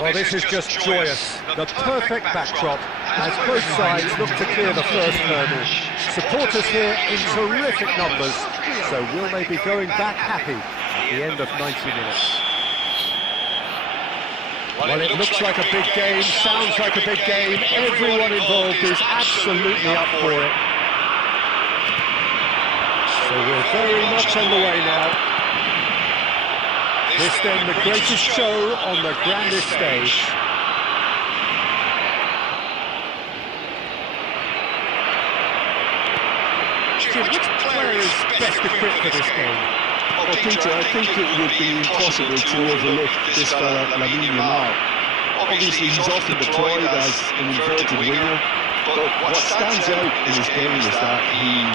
Well, this is just joyous. The perfect backdrop as both sides look to clear the first hurdle. Supporters here in terrific numbers, so will they be going back happy at the end of 90 minutes? Well, it looks like a big game, sounds like a big game. Everyone involved is absolutely up for it. So we're very much on the way now. This then the greatest show on the grandest stage. Jim, which player is best equipped for this game? Well, Peter, I think it would be impossible to overlook this fella, Lamine Yamal. Obviously, he's often deployed as an inverted winger, but what stands out in his game is that he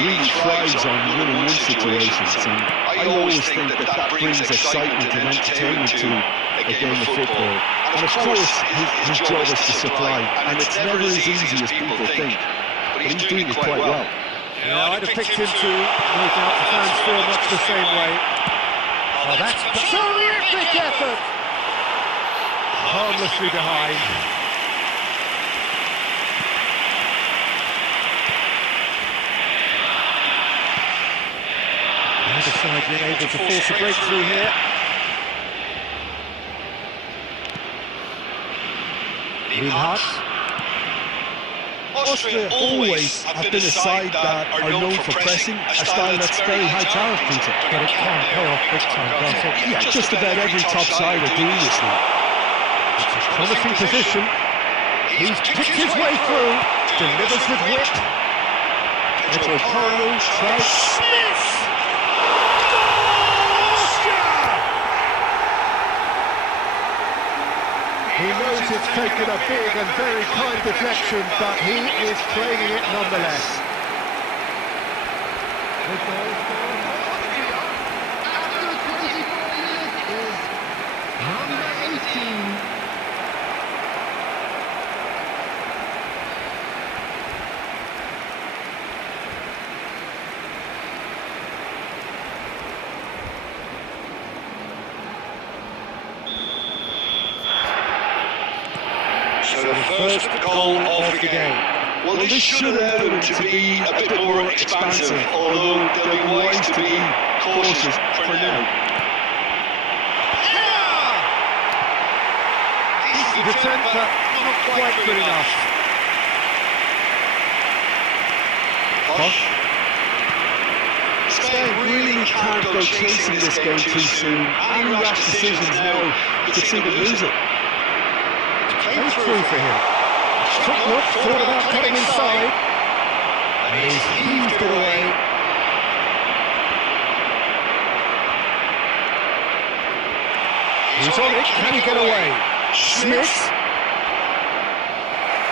really thrives on one-on-one situations, and I always think that that brings excitement and entertainment to a game of football. And of course, his job is to supply, and it's never as easy as people think, but he's doing it quite well. Yeah, I'd have picked him too. No doubt the fans feel much the same way. Oh, that's a terrific effort! Harmlessly behind. The other side being able to force a breakthrough here. Lienhardt. Austria always have been a side that are known for pressing, a style that's very high talent, Peter. But it can pay off big time, can't it? Yeah, just about every top side are doing this now. It's a promising position. He's picked his way through, delivers with wit. Little Poro, tries Smith! He knows it's taken a big and very kind deflection, but he is claiming it nonetheless. After 24 years is number 18. So the first goal of the game. Well, this should allow them to be a bit more expansive, although they'll be wise to be cautious for now. The attempt, but not quite good enough. Posh. Spain really can't go chasing this game too soon. Any rash decisions now could see them lose it. Came through for him. Footwork, thought about cutting inside. And he's heaved it away. He's on it, can he get away? Smith.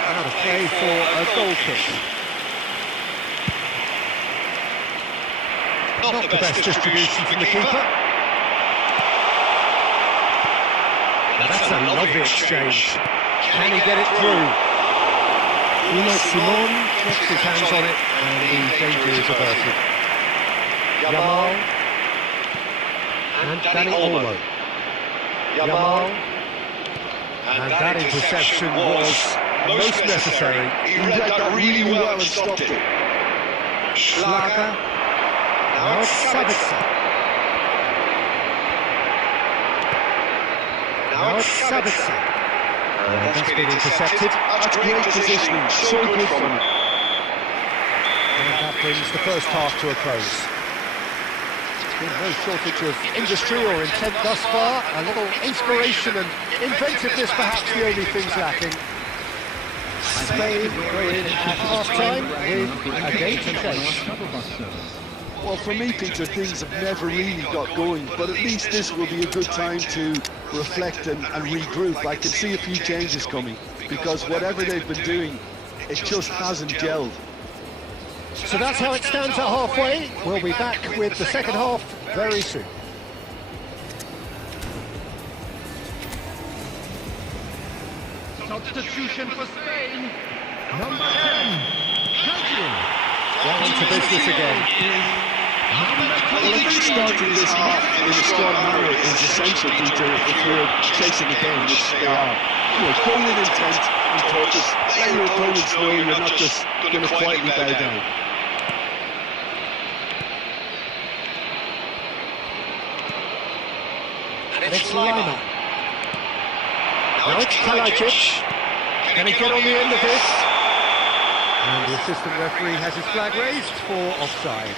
Out of play for a goal kick. Not the best distribution from the keeper. That's a lovely exchange. Can he get it through? Simon gets his hands on it, and the danger is averted. Yamal and Danny Olmo. Yamal, and that interception was most necessary. He read that really well and stopped it. Schlager, now Sabitzer. Now it's Sabitzer. And that's been intercepted. That's great positioning, so good from him. And that brings the first half to a close. There's been no shortage of industry or intent thus far. A little inspiration and inventiveness perhaps the only things lacking. Spain go in at half-time with a game to chase. Well, for me, Peter, things have never really got going, but at least this will be a good time to reflect and regroup. I can see a few changes coming, because whatever they've been doing, it just hasn't gelled. So that's how it stands at halfway. We'll be back with the second half very soon. Substitution for Spain. Number 10. Down to business again. I think starting this half in a strong manner is essential, Peter, if you're chasing the game, which they are. Going in intent and purpose, let your opponents know you're not just going to quietly bow down. And it's Lima. Now it's Kalajic. Can he get on the end of this? And the assistant referee has his flag raised for offside.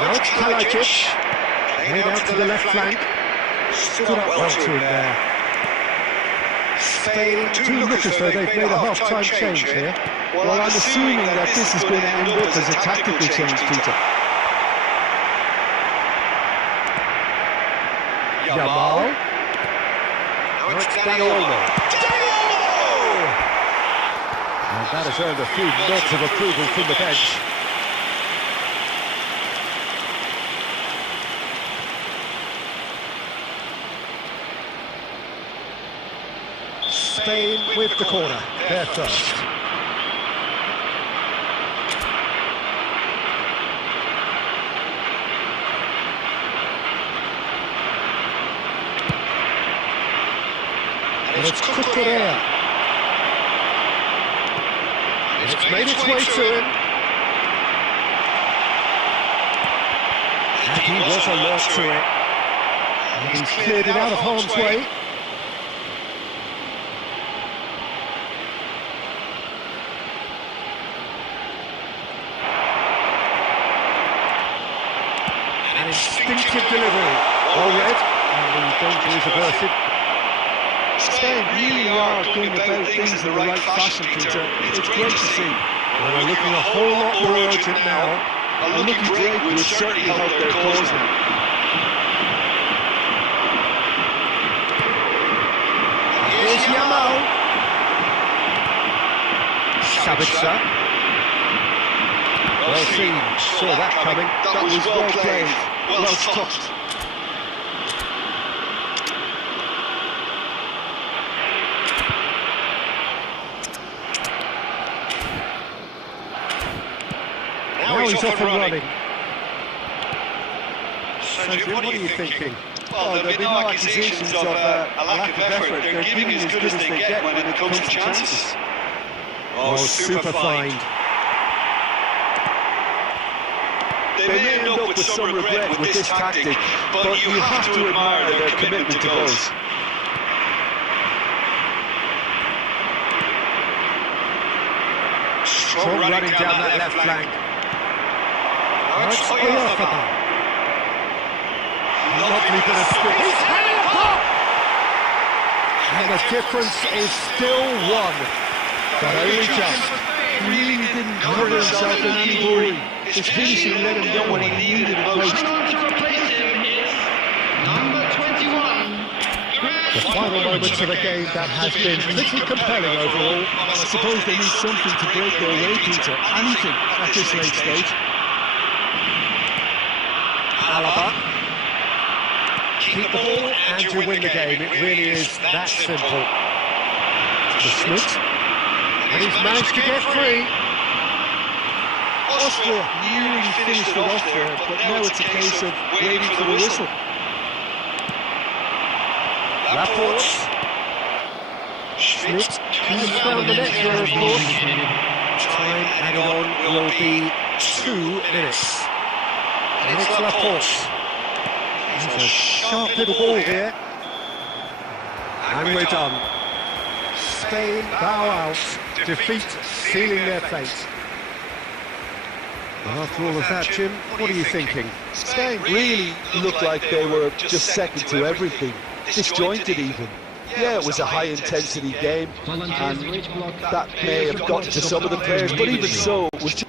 Now it's Kalajic. Played out to the left flank. Stood up well to him there. Spain do look as though they've made a half-time change here. Well, I'm assuming that this is going to end up as a tactical change, Peter. Yamal. Now it's Dani Olmo. And that has earned a few nods of approval from the bench. Spain with the corner, their first. And it's Cucurella. It's made its way to him. And he was alert to it. And he's cleared it out of harm's way. An instinctive delivery. All red. And the danger is averted. Spain really are going about things in the right fashion, Peter. It's great to see. Well, they're looking a whole lot more urgent now. A lucky break would certainly help their cause now. Here's Yamal. Sabitzer. Well seen, saw that coming. That was well played, well stopped. Now he's off and running. Sergio, what are you thinking? Well, there'll be no accusations of a lack of effort. They're giving as good as they get when it comes to chances. Oh, super fine. They may end up with some regret with this tactic, but you have to admire their commitment to goals. Strong running down that left flank. Now it's Oyarzábal. Lovely bit of spin. He's had it up! And the difference is still one. But only just. He really didn't put himself in any worry. His finishing let him know when he needed it most. To replace him is number 21. The final moments of a game that has been pretty compelling overall. I suppose they need something to break their way, Peter. Anything at this late stage. Alaba. Keep the ball and you win the game. It really is that simple. To Schmidt. And he's managed to get free. Austria nearly finished it off there, but now it's a case of waiting for the whistle. Laporte. Schmidt comes down the net here, of course. Time added on will be 2 minutes. And it's Laporte. He's a sharp little ball here. And we're done. Spain bow out. Defeat sealing their fate. And after all of that, Jim, what are you thinking? Spain really looked like they were just second to everything. Disjointed even. Yeah, it was a high-intensity game, and that may have gotten to some of the players, but even so, it was